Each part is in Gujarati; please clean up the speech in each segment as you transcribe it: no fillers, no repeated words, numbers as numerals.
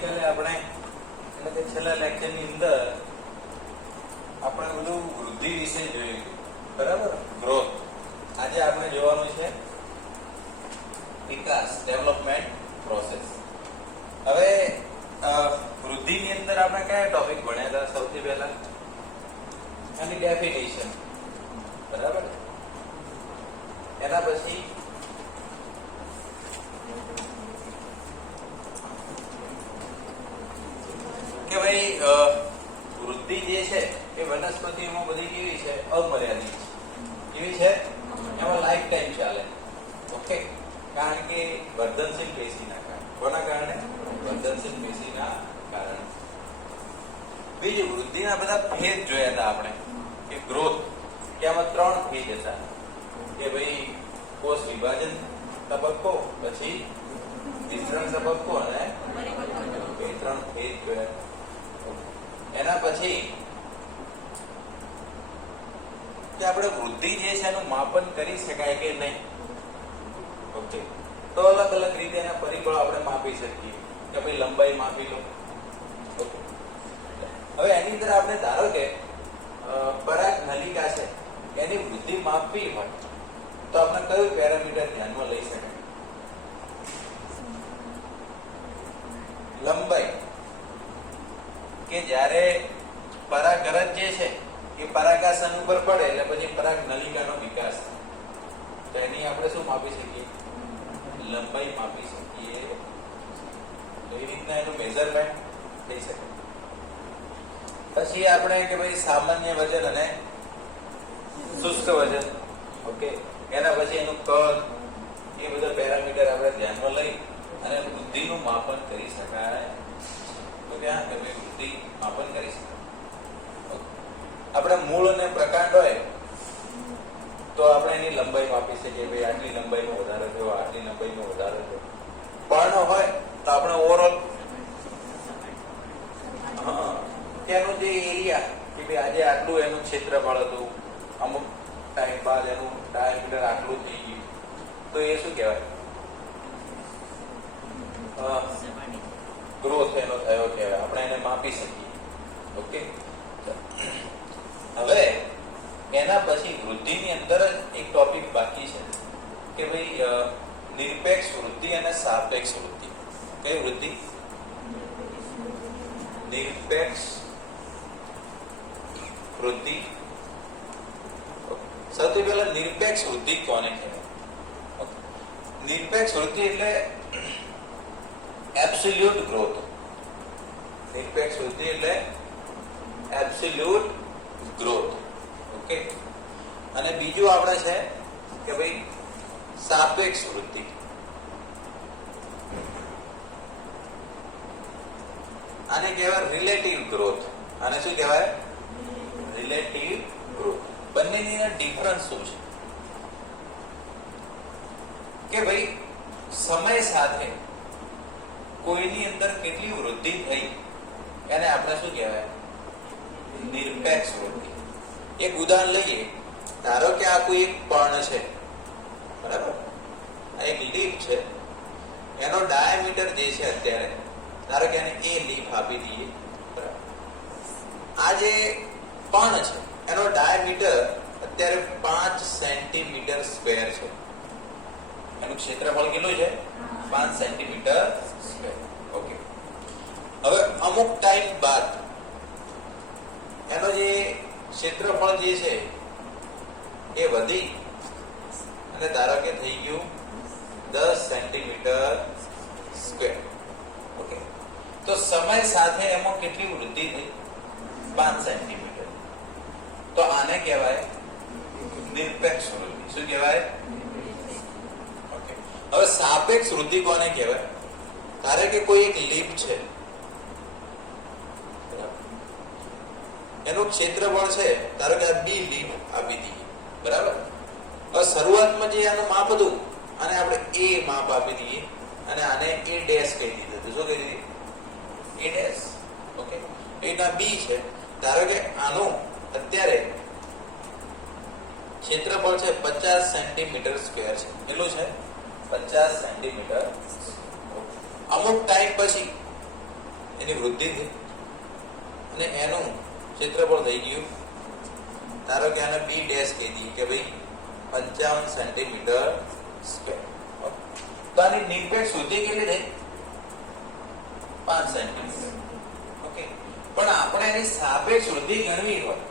ગઈકાલે આપણે એટલે કે છેલ્લા લેક્ચરની અંદર આપણે બધું વૃદ્ધિ વિશે જોયું, બરાબર, ગ્રોથ. આજે આપણે જોવાનું છે વિકાસ, ડેવલપમેન્ટ પ્રોસેસ. હવે વૃદ્ધિની અંદર આપણે કયા ટોપિક ભણ્યા હતા? સૌથી પહેલા એની ડેફિનેશન, બરાબર. એના પછી કે ભાઈ વૃદ્ધિ જે છે એ વનસ્પતિઓમાં બધી કેવી છે? અમર્યાદિત છે. કેવી છે? એમાં લાઈફ ટાઈમ ચાલે. ઓકે, કારણ કે વર્ધનશીલ પેશીના કારણે. કોના કારણે? વર્ધનશીલ પેશીના કારણે. બીજું, વૃદ્ધિના બધા ફેઝ જોયા હતા આપણે, કે ગ્રોથ, કે આમાં 3 ફેઝ હતા, કે ભાઈ કોષ વિભાજન તબક્કો, પછી વિસ્તરણ તબક્કો અને 3 ફેઝ જોયા. એના પછી કે આપણે વૃદ્ધિ જે છે એનું માપન કરી શકાય કે નહીં. ઓકે, તો અલગ અલગ રીતે એના પરિબળો આપણે માપી શકીએ, કે ભાઈ લંબાઈ માપી લો. ઓકે, હવે એની અંદર આપણે ધારો કે પરાગ નલિકા છે એની વૃદ્ધિ માપવી હોય તો આપણે કયું પેરામીટર ધ્યાનમાં લઈ શકાય? લંબાઈ. કે જ્યારે પરાગરજ જે છે એ પરાગાસન ઉપર પડે એટલે પછી પરાગ નલિકાનો વિકાસ થાય, તો એની આપણે શું માપી શકીએ? લંબાઈ માપી શકીએ. તો એ રીતના એનું મેઝરમેન્ટ થઈ શકે. પછી આપણે કે ભાઈ સામાન્ય વજન અને શુષ્ક વજન. ઓકે, એના પછી એનું કદ, એ બધા પેરામીટર આપણે ધ્યાનમાં લઈ અને વૃદ્ધિનું માપન કરી શકાય. તો ત્યાં તમે વૃદ્ધિ માપન કરી શકાય. આપણે મૂળ અને પ્રકાંડ હોય તો આપણે એની લંબાઈ માપી શકીએ, ભાઈ આટલી લંબાઈનો વધારો થયો, આટલી લંબાઈનો વધારો થયો. પર્ણ હોય તો આપણે ઓવરઓલ એનું જે એરિયા, કે ભાઈ આજે આટલું એનું ક્ષેત્રફળ હતું, અમુક ટાઈમ બાદ એનું ડાયામીટર આટલું થઈ ગયું, તો એ શું કહેવાય? ગ્રોથ એનો થયો કહેવાય. આપણે એને માપી શકીએ. ઓકે, હવે એના પછી વૃદ્ધિની અંદર જ એક ટોપિક બાકી છે, કે ભાઈ નિરપેક્ષ વૃદ્ધિ અને સાપેક્ષ વૃદ્ધિ. કઈ વૃદ્ધિ? નિરપેક્ષ વૃદ્ધિ. સૌથી પહેલા નિરપેક્ષ વૃદ્ધિ કોને કહેવાય? નિરપેક્ષ વૃદ્ધિ એટલે એબ્સોલ્યુટ ગ્રોથ. નિરપેક્ષ વૃદ્ધિ એટલે એબ્સોલ્યુટ ગ્રોથ. ઓકે, અને બીજું આપણે છે કે ભાઈ સાપેક્ષ વૃદ્ધિ. આને કહેવાય રિલેટિવ ગ્રોથ. આને શું કહેવાય? Relative growth. બંનેની ડિફરન્સ શું છે? કે ભાઈ સમય સાથે કોઈની અંદર કેટલી વૃદ્ધિ થઈ એને આપણે શું કહેવાય? નિરપેક્ષ વૃદ્ધિ. એક ઉદાહરણ લઈએ. ધારો કે આ કોઈ એક પર્ણ છે, બરાબર, આ એક લીફ છે, એનો ડાયામીટર જે છે અત્યારે, ધારો કે એને એ લીફ આપી દઈએ, બરાબર. આ જે પર્ણ છે એનો ડાયામીટર અત્યારે 5 સેન્ટીમીટર સ્ક્વેર છે. એનું ક્ષેત્રફળ કેટલું છે? 5 સેન્ટીમીટર સ્ક્વેર. ઓકે, હવે અમુક ટાઈમ બાદ એનો જે ક્ષેત્રફળ જે છે એ વધી અને ધારો કે થઈ ગયું 10 સેન્ટીમીટર સ્ક્વેર. ઓકે, તો સમય સાથે એમાં કેટલી વૃદ્ધિ થઈ? 5 સેન્ટીમીટર. તો આને કહેવાય નિરપેક્ષ વૃદ્ધિ. શું કહેવાય? ઓકે, હવે સાપેક્ષ વૃદ્ધિ કોને કહેવાય? ધારો કે કોઈ એક લીફ છે, એનું ક્ષેત્રફળ છે, ધારો કે આ બી લીફ આપી દઈએ, બરાબર. હવે શરૂઆતમાં જે આનું માપ હતું આને આપણે એ માપ આપી દઈએ અને આને એ ડેશ કહી દીધું. શું કહી દીધું? એ ડેશ. ઓકે, એના બી છે, ધારો કે આનું અત્યારે ક્ષેત્રફળ છે 50 સેન્ટીમીટર સ્ક્વેર છે. કેટલું છે? 50 સેન્ટીમીટર. અમુક ટાઈમ પછી એની વૃદ્ધિ થઈ અને એનું ક્ષેત્રફળ થઈ ગયું, ધારો કે આને બી ડેશ કહી દઈએ કે ભાઈ 55 સેન્ટીમીટર સ્ક્વેર. તો આની નિરપેક્ષ વૃદ્ધિ કેટલી થઈ? 5 સેન્ટીમીટર. ઓકે, પણ આપણે એની સાપેક્ષ વૃદ્ધિ ગણવી હોય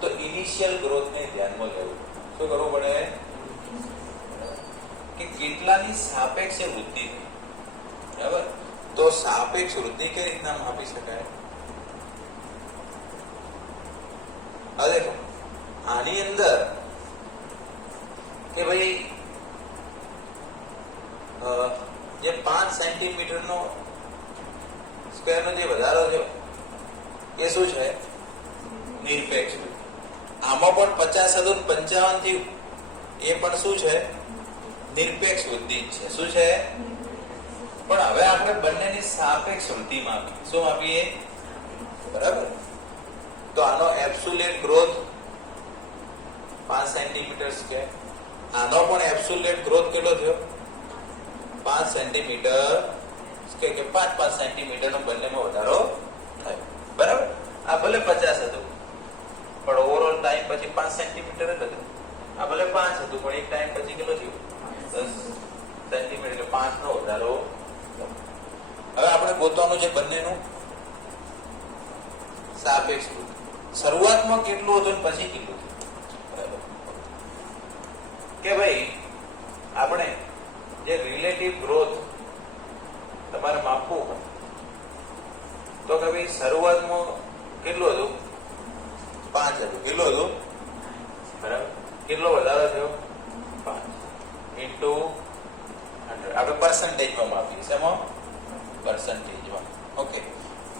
તો ઇનિશિયલ ગ્રોથ ને ધ્યાનમાં લેવું. શું કરવું પડે? કે કેટલાની સાપેક્ષે વૃદ્ધિ થઈ. બરાબર? તો સાપેક્ષ વૃદ્ધિ કઈ રીતના માપી શકાય? હવે દેખો, આની અંદર કે ભાઈ જે 5 સેન્ટીમીટર નો સ્ક્વેર નો જે વધારો થયો એ શું છે? નિરપેક્ષ. આમાં પણ 50 હતું 55 થયું, એ પણ શું છે? નિરપેક્ષ વૃદ્ધિ છે. શું છે? પણ હવે આપણે બંનેની સાપેક્ષ વૃદ્ધિ માપીએ. શું માપીએ? બરાબર? તો આનો એબ્સોલ્યુટ ગ્રોથ 5 સેન્ટીમીટર સ્ક્વેર, આનો પણ એબ્સોલ્યુટ ગ્રોથ કેટલો થયો? 5 સેન્ટીમીટર સ્ક્વેર, કે 5 સેન્ટીમીટર નો બંનેમાં વધારો થયો. બરાબર? આ ભલે 50 હતું પણ ઓવરઓલ ટાઈમ પછી 5 સેન્ટીમીટર જ હતું. આ ભલે 5 હતું પણ એક ટાઈમ પછી કેટલો થયો? 10 સેન્ટીમીટર, એટલે 5 નો વધારો. હવે આપણે ગોતવાનું છે બંનેનું સાપેક્ષ વૃદ્ધિ. શરૂઆતમાં કેટલું હતું પછી કેટલું થયું? બરાબર? કે ભાઈ આપણે જે રિલેટિવ ગ્રોથ તમારે માપવું હોય તો કે ભાઈ શરૂઆતમાં કેટલું હતું? 5 હતું. કેટલું હતું? બરાબર? કેટલો વધારો થયો? 5 ઇન્ટુ 100. આપણે પર્સન્ટેજમાં માપીએ. શેમાં? પર્સન્ટેજમાં. ઓકે,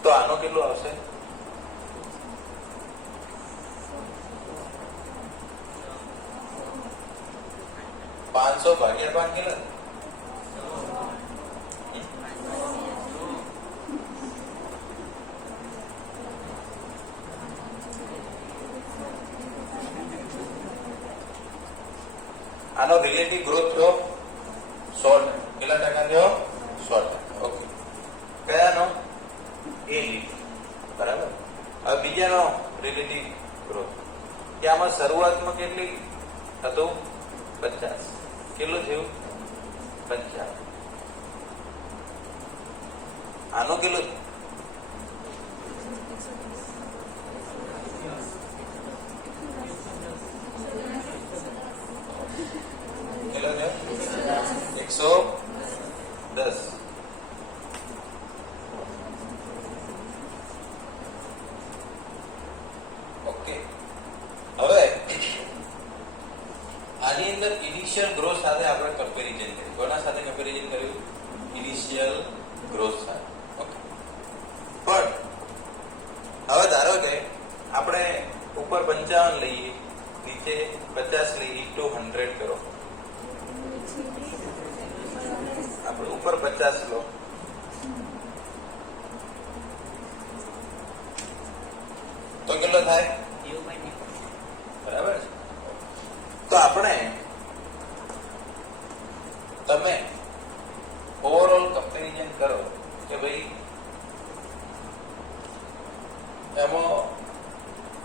તો આનો કેટલો આવશે? 500 ભાગ્યા 5 કેટલા? આનો રિલેટિવ ગ્રોથ થયો 100. કેટલા ટકા થયો? 100%. ઓકે, કયાનો? એ લીટી. બરાબર? હવે બીજાનો રિલેટિવ ગ્રોથ, કે આમાં શરૂઆતમાં કેટલી હતું? 50. કેટલું થયું? 50. આનું કેટલું? કેટલું છે? 110. ઓકે, હવે આની અંદર ઇનિશિયલ ગ્રોથ સાથે આપણે કમ્પેરિઝન કર્યું. કોના સાથે કમ્પેરિઝન કર્યું? ઇનિશિયલ ગ્રોથ સાથે. ઓકે, પણ હવે ધારો કે આપણે ઉપર 55 લઈએ, નીચે 50 લઈએ, ઇન્ટુ 100 કરો. આપણે ઉપર 50 લો તો કેટલો થાય? બરાબર? તો આપણે તમે ઓવરઓલ કમ્પેરિઝન કરો કે ભાઈ એમાં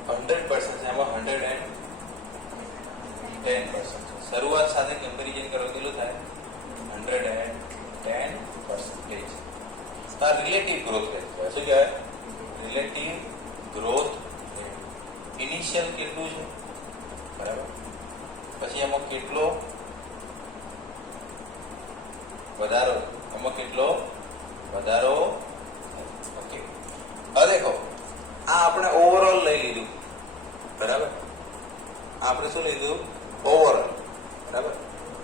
100%, એમાં 110%. શરૂઆત સાથે કમ્પેરિઝન કરો કેટલું થાય? 110%. આ રિલેટિવ ગ્રોથ રેટ કહેવાય. શું કહેવાય? Relative growth rate. ઇનિશિયલ કેટલું છે? બરાબર? પછી એમાં કેટલો વધારો, એમાં કેટલો વધારો. ઓકે, હવે દેખો, આ આપણે ઓવરઓલ લઈ લીધું. બરાબર? આપણે શું લીધું? ઓવરઓલ. બરાબર?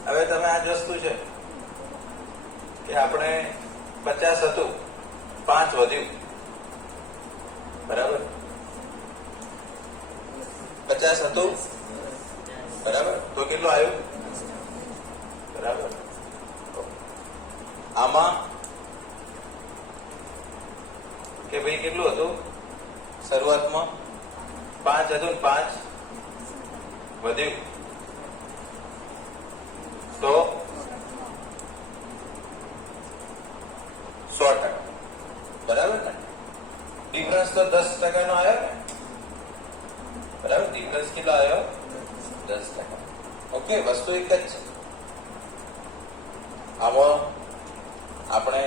હવે તમે આ જ વસ્તુ છે કે આપણે 50 હતું, 5 વધ્યું. બરાબર? 50 હતું, બરાબર? તો કેટલું આવ્યું? બરાબર? આમાં કે ભાઈ કેટલું હતું? શરૂઆતમાં 5 હતું, 5 વધ્યું તો 100%. બરાબર ને? ડિફરન્સ તો 10% નો આવ્યો ને, બરાબર? ડિફરન્સ કેટલો આવ્યો? 10%. ઓકે, વસ્તુ એક જ છે. આમાં આપણે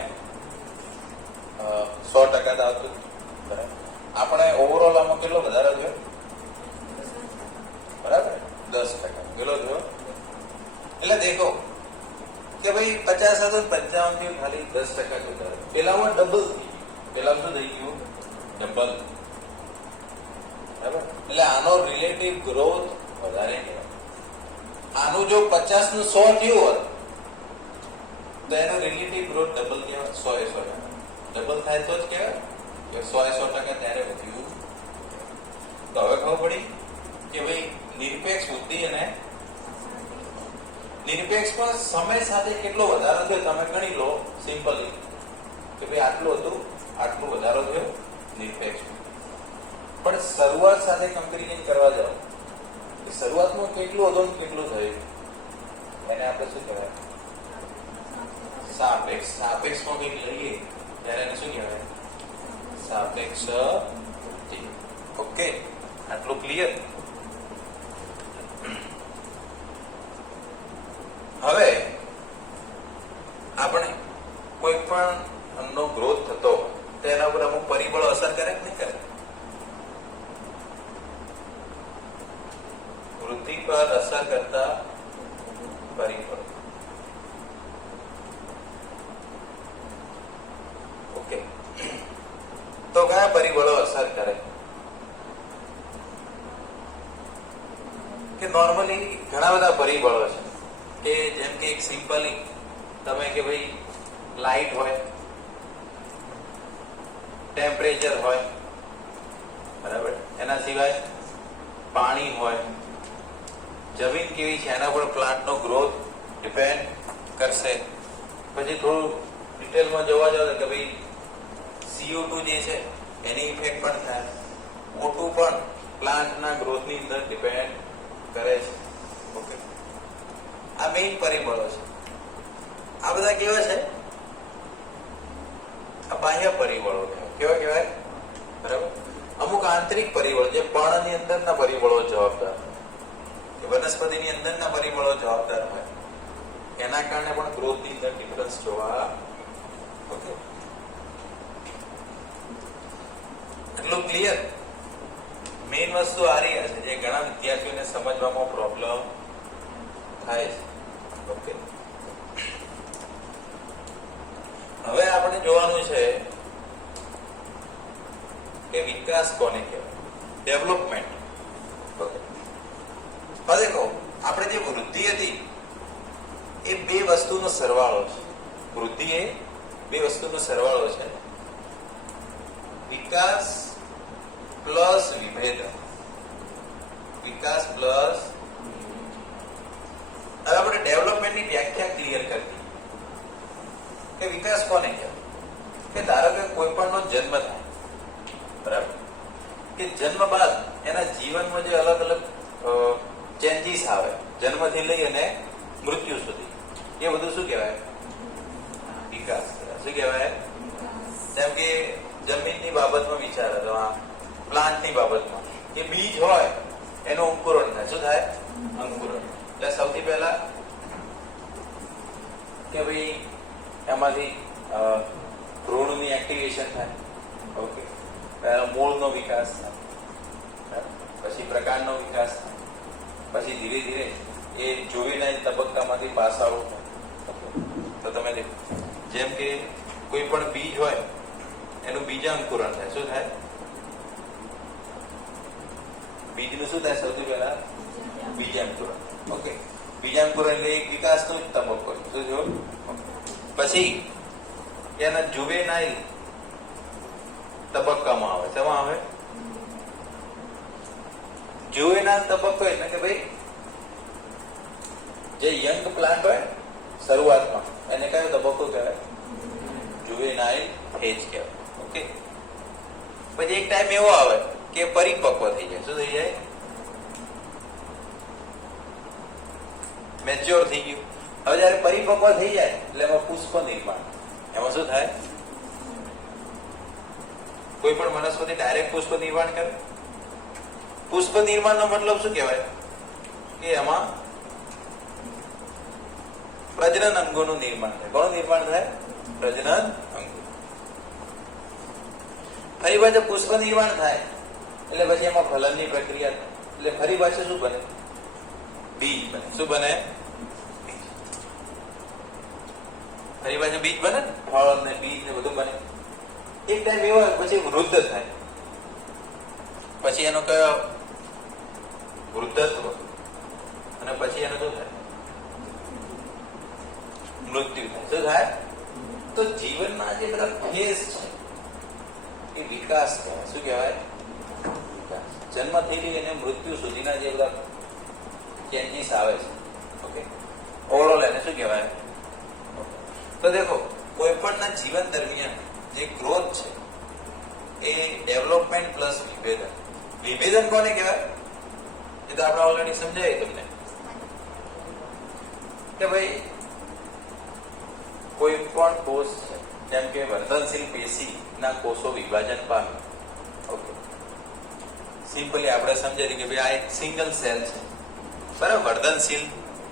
100% આવતું, બરાબર? આપણે ઓવરઓલ આમાં કેટલો વધારો થયો? બરાબર, 10%. કેટલો થયો? એટલે દેખો કે ભાઈ 50 હતો 55 થી ખાલી 10% વધારે. પેલામાં ડબલ થઈ ગયું. પેલામાં શું થઈ ગયું? ડબલ. બરાબર? એટલે આનો રિલેટિવ ગ્રોથ વધારે કહેવાય. આનું જો 50 નું 100 થયું હોત તો એનો રિલેટિવ ગ્રોથ ડબલ કહેવાય. 100% ડબલ થાય તો જ કહેવાય કે 100% ત્યારે વધ્યું. તો હવે ખબર પડી કે ભાઈ નિરપેક્ષ વૃદ્ધિ અને નિરપેક્ષ પણ સમય સાથે કેટલો વધારો થયો તમે ગણી લો સિમ્પલી કે ભાઈ આટલું હતું, આટલું વધારો થયો નિરપેક્ષ. પણ શરૂઆત સાથે કમ્પેરિઝન કરવા જાઓ કે શરૂઆતમાં કેટલું હતું ને કેટલું થયું, એને આપણે શું કહેવાય? સાપેક્ષ. સાપેક્ષમાં કંઈક લઈએ ત્યારે એને શું કહેવાય? સાપેક્ષ. ઓકે, આટલું ક્લિયર? હવે આપણે કોઈ પણ નો ગ્રોથ થતો તેના ઉપર અમુક પરિબળો અસર કરે કે નહીં કરે? વૃદ્ધિ પર અસર કરતા પરિબળો. ઓકે, તો કયા પરિબળો અસર કરે? કે નોર્મલી ઘણા બધા પરિબળો છે કે જેમ કે એક સિમ્પલી તમે કે ભાઈ લાઇટ હોય, ટેમ્પરેચર હોય, બરાબર? એના સિવાય પાણી હોય, જમીન કેવી છે એના પર પ્લાન્ટનો ગ્રોથ ડિપેન્ડ કરશે. પછી થોડું ડિટેલમાં જોવા જાવ કે ભાઈ CO2 જે છે એની ઇફેક્ટ પણ થાય. O2 પણ પ્લાન્ટના ગ્રોથની અંદર ડિપેન્ડ કરે છે. ઓકે, આ મેઇન પરિબળો છે. આ બધા કેવા છે? આ બાહ્ય પરિબળો કેવા કહેવાય? બરાબર. અમુક આંતરિક પરિબળો જે પર્ણની અંદરના પરિબળો જવાબદાર, કે વનસ્પતિની અંદરના પરિબળો જવાબદાર હોય, એના કારણે પણ ગ્રોથની અંદર ડિફરન્સ જોવા. ઓકે, એટલું ક્લિયર? મેઇન વસ્તુ આ રહી છે જે ઘણા વિદ્યાર્થીઓને સમજવામાં પ્રોબ્લેમ થાય છે. ઓકે, હવે આપણે જોવાનું છે કે વિકાસ કોને કહેવાય? ડેવલપમેન્ટ. ઓકે, હવે દેખો આપણે જે વૃદ્ધિ હતી એ બે વસ્તુનો સરવાળો છે. વૃદ્ધિ એ બે વસ્તુનો સરવાળો છે. વિકાસ પ્લસ વિભેદન. વિકાસ પ્લસ. હવે આપણે ડેવલપમેન્ટની વ્યાખ્યા ક્લિયર કરી કે વિકાસ કોને કહેવાય? કે ધારો કે કોઈ પણ નો જન્મ થાય, બરાબર? કે જન્મ બાદ એના જીવનમાં જે અલગ અલગ ચેન્જીસ આવે જન્મથી લઈ અને મૃત્યુ સુધી, એ બધું શું કહેવાય? વિકાસ. શું કહેવાય? જેમ કે જમીનની બાબતમાં વિચારો તો આ પ્લાન્ટની બાબતમાં કે બીજ હોય એનું અંકુરણ થાય. શું થાય? અંકુરણ. એટલે સૌથી પહેલા કે ભાઈ એમાંથી ભ્રૂણની એક્ટિવેશન થાય. ઓકે, મૂળનો વિકાસ થાય, પછી પ્રકાંડનો વિકાસ થાય, પછી ધીરે ધીરે એ જુવેનાઇલ તબક્કામાંથી પાસ આઉટ થાય. તો તમે દેખો જેમ કે કોઈ પણ બીજ હોય એનું બીજાંકુરણ થાય. શું થાય? બીજનું શું થાય? સૌથી પહેલા બીજાંકુરણ. ઓકે, બીજાંકુરણ એટલે એક વિકાસનો જ તબક્કો. શું થયો? પછી એના જુવેનાઇલ તબક્કામાં આવે. શેમાં આવે? જુવેનાઇલ તબક્કો એટલે કે ભાઈ જે યંગ પ્લાન્ટ હોય શરૂઆતમાં એને કયો તબક્કો કહેવાય? જુવેનાઇલ ફેજ કહેવાય. ઓકે, પછી એક ટાઈમ એવો આવે કે પરિપક્વ થઈ જાય. શું થઈ જાય? મેચ્યોર થઈ ગયું. હવે જયારે પરિપક્વ થઈ જાય એટલે એમાં પુષ્પ નિર્માણ. એમાં શું થાય? કોઈ પણ વનસ્પતિ ડાયરેક્ટ પુષ્પ નિર્માણ કરે? પુષ્પ નિર્માણનો મતલબ શું કહેવાય? કે એમાં પ્રજનન અંગોનું નિર્માણ થાય. કોનું નિર્માણ થાય? પ્રજનન અંગો. ફરી પાછું પુષ્પ નિર્માણ થાય એટલે પછી એમાં ફલનની પ્રક્રિયા થાય. એટલે ફરી પાછું શું બને? બીજ બને. શું બને? બીજ. ફરી પાછું બીજ બને ને, ફળ ને બીજ ને બધું બને. એક ટાઈમ એવો પછી વૃદ્ધ થાય, પછી એનો કયો વૃદ્ધત્વ, અને પછી એનો શું થાય? મૃત્યુ થાય. શું થાય? તો જીવનના જે બધા ફેઝ છે એ વિકાસ કહેવાય. શું કહેવાય? જન્મથી લઈને મૃત્યુ સુધીના જે બધા ચેન્જીસ આવે છે, ઓકે, ઓવરઓલ એને શું કહેવાય? તો દેખો, કોઈ પણના જીવન દરમિયાન જે ગ્રોથ છે એ ડેવલપમેન્ટ પ્લસ વિભેદન. વિભેદન કોને કહેવાય? એ તો આપણે ઓલરેડી સમજાય તમને કે ભાઈ કોઈ પણ કોષ છે, જેમ કે વર્ધનશીલ પેશીના કોષો વિભાજન પામે. ઓકે, સિમ્પલી આપણે સમજાય કે ભાઈ આ એક સિંગલ સેલ છે, બરાબર, વર્ધનશીલ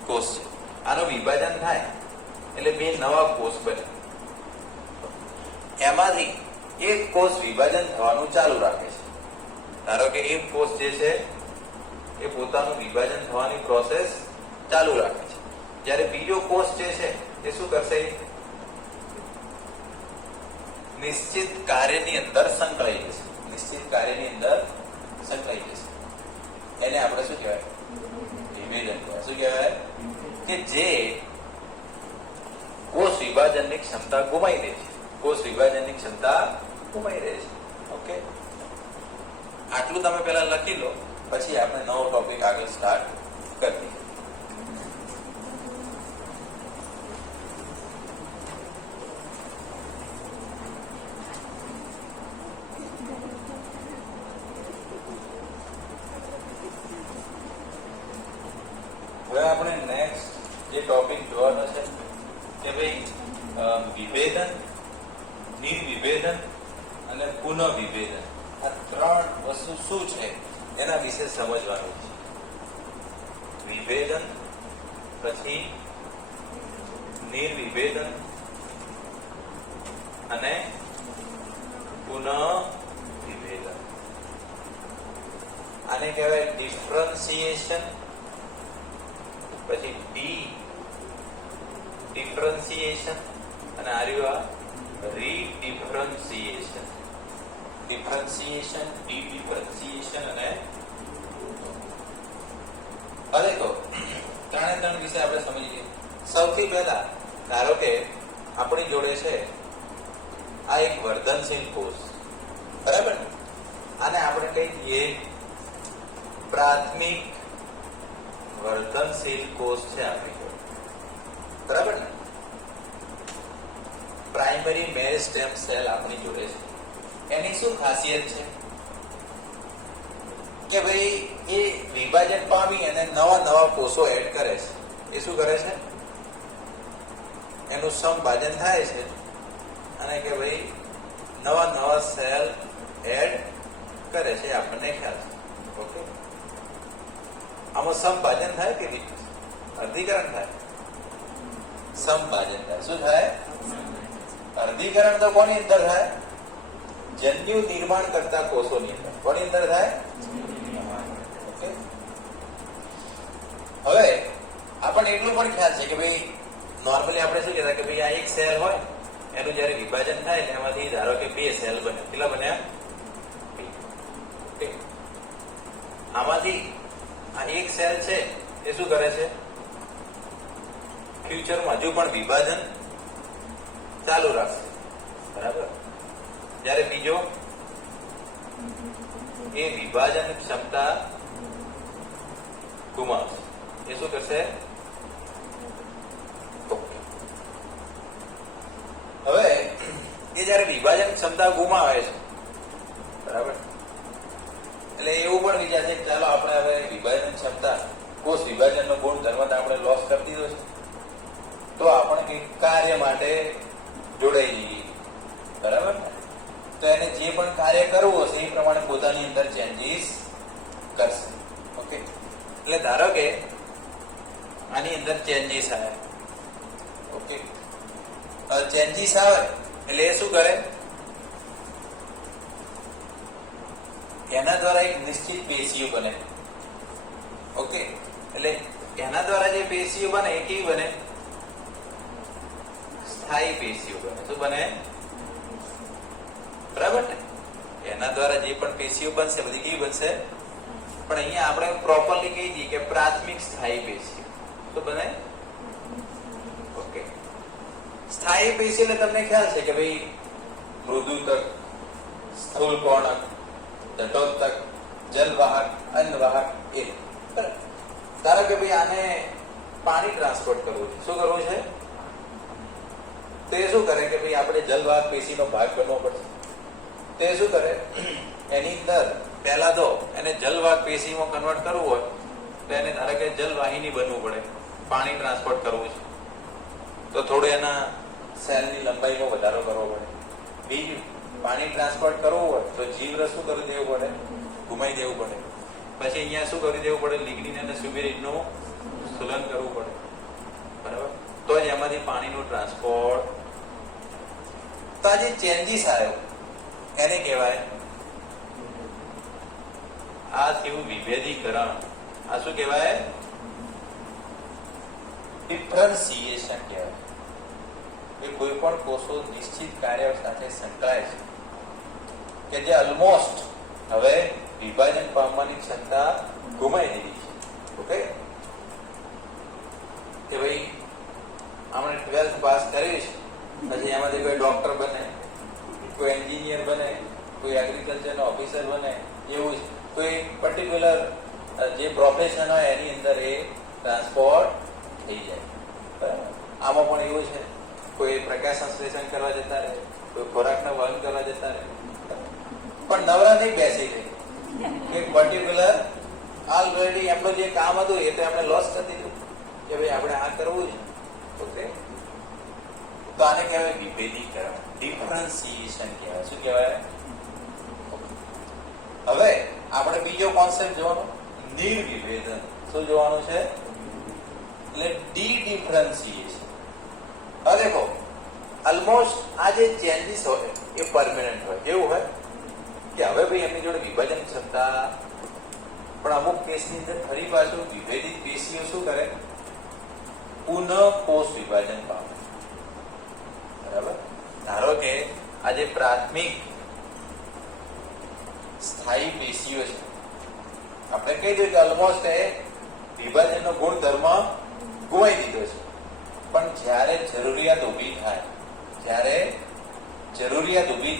કોષ છે. આનું વિભાજન થાય એટલે બે નવા કોષ બને. એમાંથી એક કોષ વિભાજન થવાનું ચાલુ રાખે છે. ધારો કે એક કોષ જે છે એ પોતાનું વિભાજન થવાની પ્રોસેસ ચાલુ રાખે છે. જ્યારે બીજો કોષ જે છે એ શું કરશે? નિશ્ચિત કાર્યની અંદર સંકળાઈ જશે. નિશ્ચિત કાર્યની અંદર સંકળાઈ જશે. એને આપણે શું કહેવાય? વિભેદન કહેવાય. શું કહેવાય? કે જે કોષ વિભાજનની ક્ષમતા ગુમાઈ દે છે. કોષ વિભાજનની ક્ષમતા ગુમાઈ દે છે. ઓકે, આટલું તમે પહેલા લખી લો, પછી આપણે નવો ટોપિક આગળ સ્ટાર્ટ કરી દઈએ. હવે આપણે નેક્સ્ટ જે ટોપિક જોવાનો છે કે ભાઈ વિભેદન, નિર્વિભેદન અને પુનઃવિભેદન, આ ત્રણ વસ્તુ શું છે એના વિશે સમજવાનું છે. વિભેદન, પછી નિર્વિભેદન અને પુનઃવિભેદન. આને કહેવાય ડિફરન્સિએશન, પછી ડિફરન્સિએશન અને રીડિફરન્સિએશન. ડિફરન્સિએશન, ડિફરન્સિએશન અને હવે તો ત્રણે વિશે આપણે સમજીએ. સૌથી પહેલા ધારો કે આપણી જોડે છે આ એક વર્ધનશીલ કોષ, બરાબર ને? આને આપણે કહી દઈએ પ્રાથમિક વર્ધનશીલ કોષ છે આપણી જોડે, બરાબર ને? પ્રાઇમરી મેરિસ્ટેમ સેલ આપણી જોડે છે. એની શું ખાસિયત છે કે ભાઈ એ વિભાજન પામી અને નવા કોષો એડ કરે છે. એ શું કરે છે? એનું સમભાજન થાય છે અને કે ભાઈ નવા સેલ એડ કરે છે, આપણને ખ્યાલ છે. ઓકે, આમાં સમભાજન થાય કે અર્ધીકરણ થાય? સમભાજન થાય. શું થાય? અર્ધીકરણ તો કોની અંદર થાય? જન્યુ નિર્માણ કરતા કોષોની અંદર. કોની અંદર થાય? ઓકે, હવે આપણને એટલું પણ ખ્યાલ છે કે ભાઈ નોર્મલી આપણે શું કહેતા કે ભાઈ આ એક સેલ હોય, એનું જયારે વિભાજન થાય એટલે એમાંથી ધારો કે બે સેલ બને. કેટલા બન્યા? આમાંથી આ એક સેલ છે એ શું કરે છે? ફ્યુચરમાં હજુ પણ વિભાજન ચાલુ રાખશે, બરાબર? જ્યારે બીજો એ વિભાજન ક્ષમતા ગુમાવશે. એ શું કરશે? હવે એ જયારે વિભાજન ક્ષમતા ગુમાવે છે, બરાબર, એટલે એવું પણ વિચારશે કે ચાલો આપણે હવે વિભાજન ક્ષમતા, કોષ વિભાજનનો ગુણધર્મ આપણે લોસ કરી દીધો છે, તો આપણે કંઈક કાર્ય માટે જોડાઈ જઈએ, બરાબર ને? તો એને જે પણ કાર્ય કરવું હશે એ પ્રમાણે પોતાની અંદર ચેન્જીસ કરશે. ઓકે, એટલે ધારો કે આની અંદર ચેન્જીસ આવે. ઓકે, ચેન્જીસ આવે એટલે એ શું કરે, એના દ્વારા એક નિશ્ચિત પેશીઓ બને. ઓકે, એટલે એના દ્વારા જે પેશીઓ બને એ કેવી બને? સ્થાયી પેશીઓ બને. શું બને? બરાબર ને? એના દ્વારા જે પણ પેશીઓ બનશે બધી કેવી બનશે? પણ અહીંયા આપણે પ્રોપરલી કહી દઈએ કે પ્રાથમિક સ્થાયી પેશીઓ. શું બને? ઓકે, સ્થાયી પેશી એટલે તમને ખ્યાલ છે કે ભાઈ મૃદુતક, સ્થૂલકોણક, જઠોત્તક, જલવાહક, અન્નવાહક એ. ધારો કે ભાઈ આને પાણી ટ્રાન્સપોર્ટ કરવું છે. શું કરવું છે? તો એ શું કરે કે ભાઈ આપણે જલવાહક પેશીનો ભાગ બનવો પડશે. તો એ શું કરે, એની અંદર પહેલા તો એને જલવાહક પેશીમાં કન્વર્ટ કરવું હોય તો એને ધારો કે જલવાહિની બનવું પડે. પાણી ટ્રાન્સપોર્ટ કરવું છે તો થોડું એના સેલની લંબાઈમાં વધારો કરવો પડે. બીજું, પાણી ટ્રાન્સપોર્ટ કરવું હોય તો જીવરસ શું કરી દેવું પડે? ઘુમાઈ દેવું પડે. પછી અહીંયા શું કરી દેવું પડે? લિગ્નિન અને સ્યુબેરિનનું સ્થૂલન કરવું પડે. બરાબર, તો જ એમાંથી પાણીનું ટ્રાન્સપોર્ટ. તો આ જે ચેન્જીસ આવ્યો એને કહેવાય, આ થયું વિભેદીકરણ. આ શું કહેવાય? ડિફરન્સિએશન કહેવાય. એ કોઈ પણ કોષો નિશ્ચિત કાર્ય સાથે સંકળાય છે કે જે ઓલમોસ્ટ હવે વિભાજન પામવાની ક્ષમતા ગુમાઈ દીધી છે. ઓકે, કે ભાઈ આપણે 12th પાસ કર્યું છે, પછી એમાંથી કોઈ ડોક્ટર બને, કોઈ એન્જિનિયર બને, કોઈ એગ્રીકલ્ચરનો ઓફિસર બને, એવું જ કોઈ પર્ટિક્યુલર જે પ્રોફેશન હોય એની અંદર એ ટ્રાન્સપોર્ટ થઈ જાય. બરાબર, આમાં પણ એવું છે, કોઈ પ્રકાશ સંશ્લેષણ કરવા જતા રહે, કોઈ ખોરાકને વહન કરવા જતા રહે, પણ નવરા નહીં બેસી રહી. એક પર્ટિક્યુલર ઓલરેડી એમનું જે કામ હતું એ તો એમને લોસ કરી દીધું કે ભાઈ આપણે આ કરવું છે. ઓકે, તો આને કહેવાય વિભેદીકરણ, ડિફરન્સિએશન કહેવાય. શું કહેવાય? હવે આપણે બીજો કોન્સેપ્ટ જોવાનો, નિર્વિભેદન. શું જોવાનું છે? એટલે ડિફરન્સિએશન. હવે દેખો, ઓલમોસ્ટ આ જે ચેન્જીસ હોય એ પરમેનન્ટ હોય. કેવું હોય કે હવે ભાઈ એમની જોડે વિભાજન ક્ષમતા, પણ અમુક કેસની અંદર ફરી પાછું વિભેદિત પેશીઓ શું કરે? પુનઃ કોષ વિભાજન પામે. બરાબર, ધારો કે આ જે પ્રાથમિક સ્થાયી પેશીઓ છે, આપણે કહી દઈએ કે ઓલમોસ્ટ એ વિભાજનનો ગુણધર્મ ગુમાઈ દીધો છે. પણ જ્યારે જરૂરિયાત ઊભી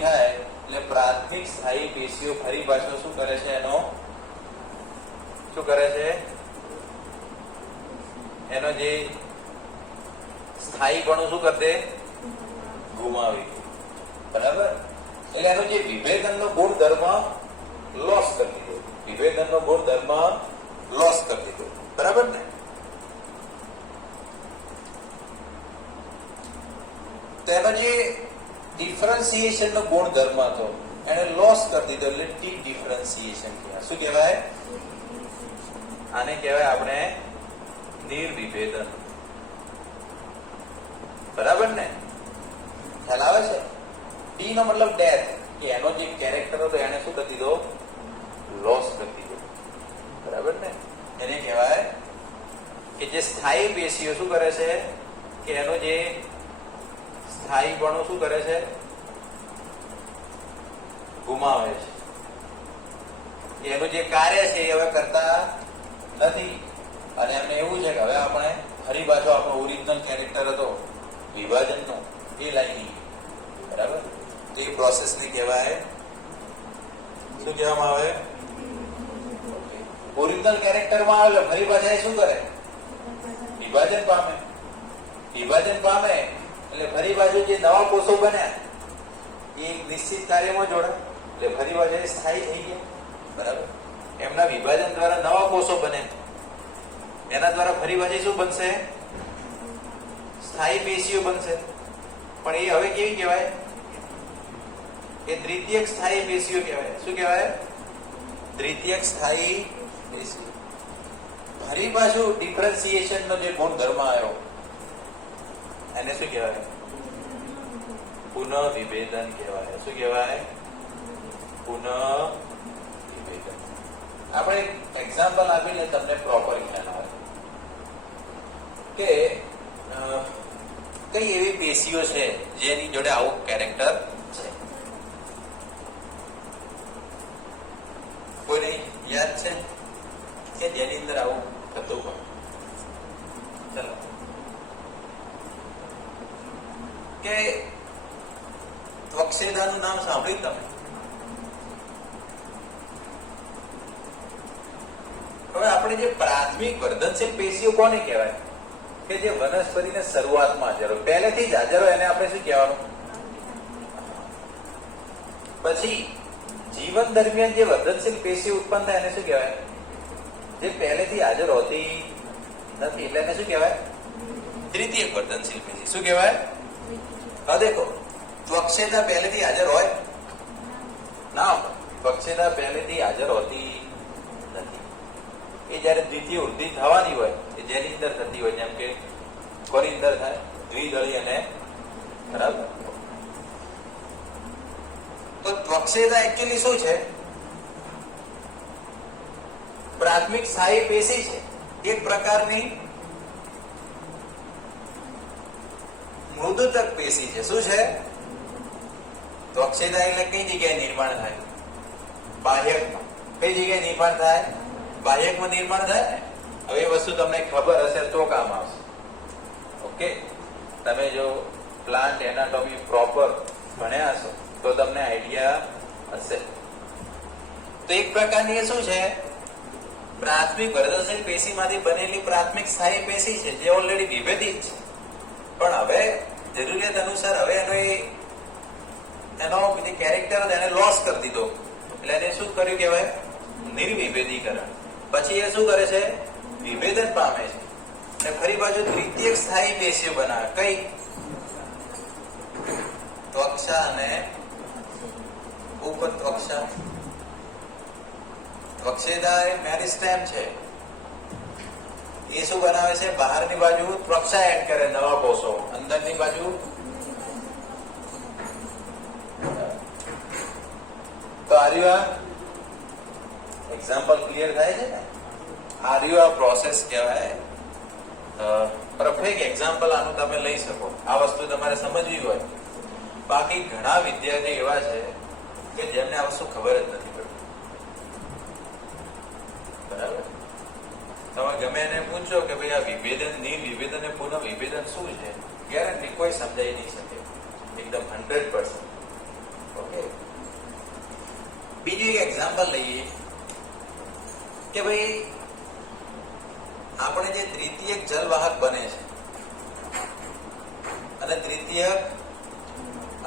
થાય, એટલે પ્રાથમિક સ્થાયી પેશીઓ ફરી પાછો શું કરે છે? એનો શું કરે છે? એનો જે સ્થાયીપણું શું કરી દે? ગુમાવી દે. બરાબર, એટલે એનો જે વિભેદનનો ગુણધર્મ લોસ કરી દીધો. વિભેદનનો ગુણધર્મ લોસ કરી દીધો. બરાબર ને? તેનો જે ડિફરન્સિએશન નો ગુણધર્મ હતો એને લોસ કરી દીધો એટલે ડિફરન્સિએશન કહેવાય. શું કહેવાય? આને કહેવાય આપણે નિર્વિભેદન. બરાબર ને? ખ્યાલ આવે છે? ડી નો મતલબ ડેથ, કે એનો જે કેરેક્ટર હતો એને શું કરી દીધો? લોસ કરી દીધો. બરાબર ને? એને કહેવાય કે જે સ્થાયી પેશીઓ શું કરે છે કે એનો જે સ્થાયીપણું શું કરે છે? ગુમાવે છે. એનું જે કાર્ય છે એ હવે કરતા નથી. અને એમને એવું છે કે હવે આપણે ફરી પાછો આપણો ઓરિજિનલ કેરેક્ટર હતો વિભાજનનો એ લાવી. બરાબર, તો એ પ્રોસેસને કહેવાય, શું કહેવામાં આવે? ઓરિજિનલ કેરેક્ટરમાં આવે ફરી પાછા એ શું કરે? વિભાજન પામે. વિભાજન પામે એટલે ફરી પાછું જે નવા કોષો બન્યા એ નિશ્ચિત કાર્યમાં જોડાય એટલે ફરી પાછા સ્થાયી થઈ ગયા. બરાબર, એમના વિભાજન દ્વારા નવા કોષો બને, એના દ્વારા ફરી પાછી શું બનશે? સ્થાયી પેશીઓ બનશે. પણ એ હવે કેવી કહેવાય? એ દ્વિતીયક સ્થાયી પેશીઓ કહેવાય. શું કહેવાય? દ્વિતીયક સ્થાયી પેશીઓ. ફરી પાછું ડિફરન્સિએશન નો જે ગુણધર્મ આવ્યો એને શું કહેવાય? પુનઃવિભેદન કહેવાય. શું કહેવાય? પુનઃવિભેદન. આપણે એક્ઝામ્પલ આપીને તમને પ્રોપર ખ્યાલ આવે કે કઈ એવી પેશીઓ છે જેની જોડે આવું કેરેક્ટર છે. કોઈને યાદ છે કે જેની અંદર આવું થતું હોય? ચલો, કે ત્વક્ષેદાનું નામ સાંભળ્યું તમે? હવે આપણે જે પ્રાથમિક વર્ધનશીલ પેશીઓ કોને કહેવાય? કે જે વનસ્પતિને શરૂઆતમાં હાજર હોય, પહેલેથી જ હાજર હોય, એને આપણે શું કહેવાનું? પછી જીવન દરમિયાન જે વર્ધનશીલ પેશી ઉત્પન્ન થાય એને શું કહેવાય? જે પહેલેથી હાજર હોતી નથી એટલે એને શું કહેવાય? દ્વિતીયક વર્ધનશીલ પેશી. શું કહેવાય? હા, દેખો, ત્વક્ષેદા પહેલેથી હાજર હોય ના હોય? ત્વક્ષેદા પહેલેથી હાજર હોતી નથી. એ જયારે દ્વિતીય વૃદ્ધિ થવાની હોય એ જેની અંદર થતી હોય, જેમ કે કોની અંદર થાય? દ્વિદળી અને બરાબર. તો ત્વક્ષેદા એકચ્યુઅલી શું છે? પ્રાથમિક સ્થાયી પેશી છે. એક પ્રકારની મૃદુતક પેશી છે. શું છે? ત્વક્ષેદા એટલે કઈ જગ્યાએ નિર્માણ થાય? બાહ્યકમાં. કઈ જગ્યાએ નિર્માણ થાય? બાહ્યકમાં નિર્માણ થાય. હવે એ વસ્તુ તમને ખબર હશે તો કામ આવશે. ઓકે, તમે જો પ્લાન્ટ એનાટોમી પ્રોપર ભણ્યા હશો તો તમને આઈડિયા હશે. તો એક પ્રકારની શું છે? પ્રાથમિક વર્ધનશીલ પેશીમાંથી બનેલી પ્રાથમિક સ્થાયી પેશી છે જે ઓલરેડી વિભેદિત છે, પણ હવે જરૂરિયાત અનુસાર હવે એનો જે કેરેક્ટર હતો એને લોસ કરી દીધો. એટલે એને શું કર્યું કહેવાય? નિર્વિભેદીકરણ. પછી એ શું કરે છે? વિભેદન પામે છે અને ફરી બાજુ દ્વિતીયક સ્થાયી પેશીઓ બનાવે. કઈ? ત્વક્ષા અને ઉપત્વક્ષા. ત્વક્ષેદા એ મેરિસ્ટેમ છે. એ શું બનાવે છે? બહારની બાજુ ત્વક્ષા એડ કરે, નવા કોષો. અંદરની બાજુ તો આર્યુઆ એક્ઝામ્પલ ક્લિયર થાય છે ને? આર્યુઆ પ્રોસેસ કહેવાય. પરફેક્ટ એક્ઝામ્પલ આનું તમે લઈ શકો. આ વસ્તુ તમારે સમજવી હોય. બાકી ઘણા વિદ્યાર્થી એવા છે કે જેમને આ વસ્તુ ખબર જ નથી પડતી. બરાબર? તમે ગમે એને પૂછો કે ભાઈ આ વિભેદન, નિર્વિભેદન અને પુનઃવિભેદન શું છે? ગેરંટી કોઈ સમજાઈ નહીં શકે એકદમ 100%. ઓકે, બીજું એક એક્ઝામ્પલ લઈએ કે ભાઈ આપણે જે દ્વિતીયક જલવાહક બને છે અને દ્વિતીયક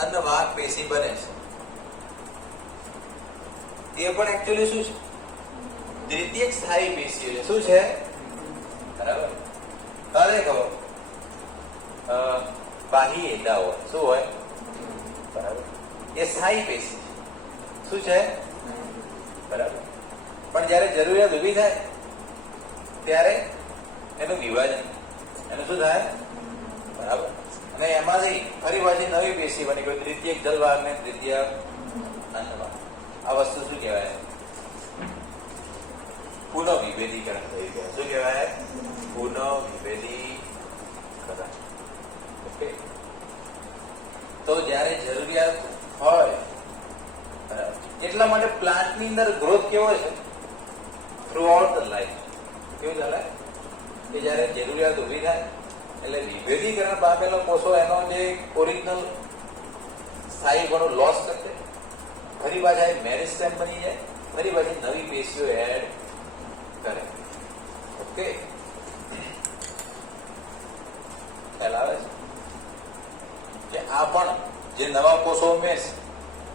અન્નવાહક પેશી બને છે, એ પણ એકચ્યુઅલી શું છે? દ્વિતીયક સ્થાયી પેશીઓ છે. શું છે? બરાબર. તારે કહો બાહ્ય એડા હોય. શું હોય? બરાબર. એ સ્થાયી પેશી છે. શું છે? બરાબર. પણ જયારે જરૂરિયાત ઉભી થાય ત્યારે એનું વિભાજન, એનું શું થાય? બરાબર. અને એમાંથી ફરી પાછી નવી પેશી બની ગઈ, દ્વિતીયક જલવાહક ને દ્વિતીયક અન્નવાહક. આ વસ્તુ શું કહેવાય? પુનઃવિભેદીકરણ થઈ ગયા. શું કહેવાય? પુનઃવિભેદીકરણ. ઓકે, તો જયારે જરૂરિયાત હોય એટલા માટે પ્લાન્ટની અંદર ગ્રોથ કેવો છે? Through out the life. કેવું ચાલે? કે જયારે જરૂરિયાત ઉભી થાય એટલે વિભેદીકરણ પામેલો કોષો એનો જે ઓરિજિનલ સ્થાયી ગુણો લોસ કરશે, ફરી પાછા એક મેરિસ્ટેમ બની જાય, ફરી પાછી નવી પેશીઓ એડ કરે. ઓકે, ખ્યાલ આવે છે કે આ પણ જે નવા કોષો ઉમેરશે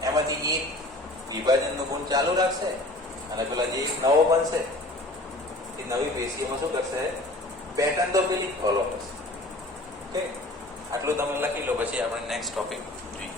એમાંથી એક વિભાજનનો ગુણ ચાલુ રાખશે અને પેલા જે એક નવો બનશે એ નવી પેશીમાં શું કરશે? પેટર્ન તો પેલી ફોલો કરશે. ઓકે, આટલું તમે લખી લો, પછી આપણે નેક્સ્ટ ટોપિક જોઈએ.